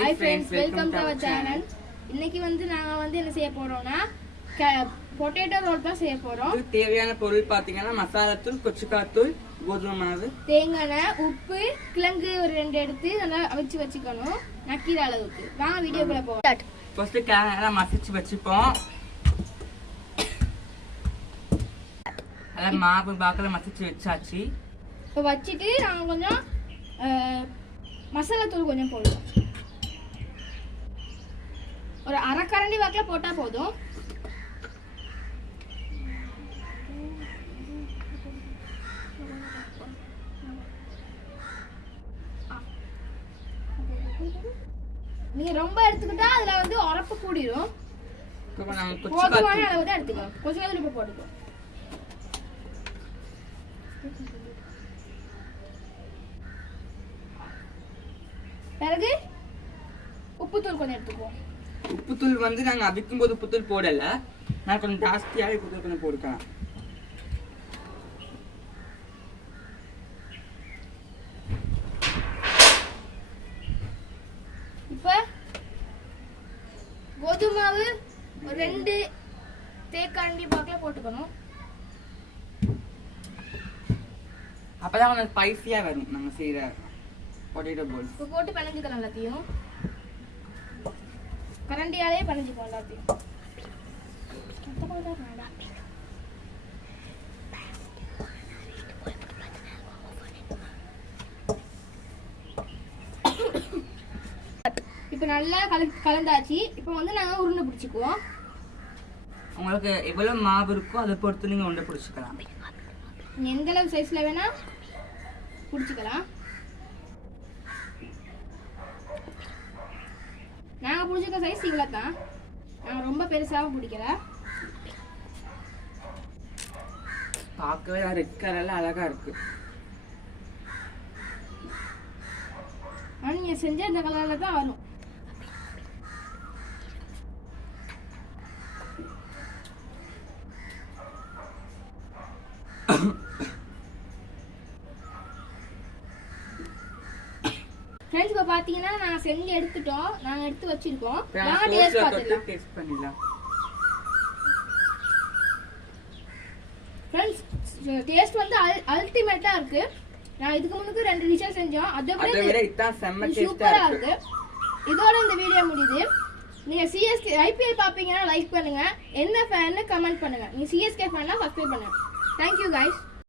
Hi friends, welcome to our channel. இன்னைக்கு வந்து நாங்க வந்து என்ன செய்ய போறோம்னா பொட்டேட்டோ ரோல் தான் செய்ய போறோம். இதுக்கு தேவையான பொருள் பாத்தீங்கன்னா மசாலா தூள், கொச்சிக்காய் தூள், கோதுமை மாவு, தேங்காய் எண்ணெய், உப்பு, கிழங்கு ஒரு 2 எடுத்து நல்லா வச்சுக்கணும் நக்கிற அளவுக்கு. வாங்க வீடியோக்குள்ள போவோம். ஃபர்ஸ்ட் கேரளா மசிச்சு வச்சுப்போம். அத மாவு பாக்கல மசிச்சு வச்சாச்சு. இப்போ வச்சிட்டு நாங்க கொஞ்சம் மசாலா தூள் கொஞ்சம் போடுவோம். ஒரு அரை கரண்டி வாக்குல போட்டா போதும். நீங்க ரொம்ப எடுத்துக்கிட்டா அதுல வந்து உரப்பு கூடிரும். போதுமான அளவு தான் எடுத்துக்கணும். கொஞ்சம் கொஞ்சம் இப்ப போட்டுக்கோ. பிறகு உப்புத்தூள் கொஞ்சம் எடுத்துக்குவோம். உப்புத்தூள் வந்து நாங்க அவிக்கும் போது உப்புத்தூள் போடல, நான் கொஞ்சம் ஜாஸ்தியாவே உப்புத்தூள் கொஞ்சம் போட்டுக்கலாம். இப்ப கோதுமை மாவு ஒரு 2 தேக்காண்டி பாக்கல போட்டுக்கணும். அப்பதான் கொஞ்சம் ஸ்பைசியா வரும் நாங்க செய்யற பொட்டேட்டோ பால்ஸ். இப்போ போட்டு பிணைஞ்சுக்கலாம் எல்லாத்தையும். கரண்டியாலே பிணைஞ்சுக்கோ எல்லாத்தையும். இப்போ நல்லா கலந்தாச்சு. இப்போ வந்து நாங்க உருண்டை பிடிச்சிக்குவோம். உங்களுக்கு எவ்வளவு மாவு இருக்கோ அதை பொறுத்து நீங்க உருண்டை பிடிச்சிக்கலாம். எந்த அளவு சைஸ்ல வேணா பிடிச்சிக்கலாம். நாங்க பிடிச்சிக்க சைஸ் இவ்வளோ தான். நாங்கள் ரொம்ப பெருசாகவும் பிடிக்கல. பார்க்கவே ரெட் கலர்ல அழகா இருக்கு. ஆனால் நீங்கள் செஞ்ச இந்த கலரில் தான் வரும். ஃப்ரெண்ட்ஸ் இப்போ பார்த்தீங்கன்னா நாங்கள் செஞ்சு எடுத்துட்டோம். நாங்கள் எடுத்து வச்சிருக்கோம். வாங்க டேஸ்ட் பார்த்துக்கலாம். டேஸ்ட் பண்ணிடலாம். ஃப்ரெண்ட்ஸ் டேஸ்ட் வந்து அல்டிமேட்டா இருக்கு. நான் இதுக்கு முன்னுக்கு 2 டிஷ் செஞ்சோம். அதை விட இதான் செம்ம சூப்பரா இருக்கு. இதோட இந்த வீடியோ முடியுது. நீங்க சிஎஸ்கே ஐபிஎல் பாப்பீங்கன்னா லைக் பண்ணுங்க. என்ன ஃபேன்னு கமெண்ட் பண்ணுங்க. நீங்க சிஎஸ்கே ஃபேன்னா சப்ஸ்கிரைப் பண்ணுங்க. Thank you guys.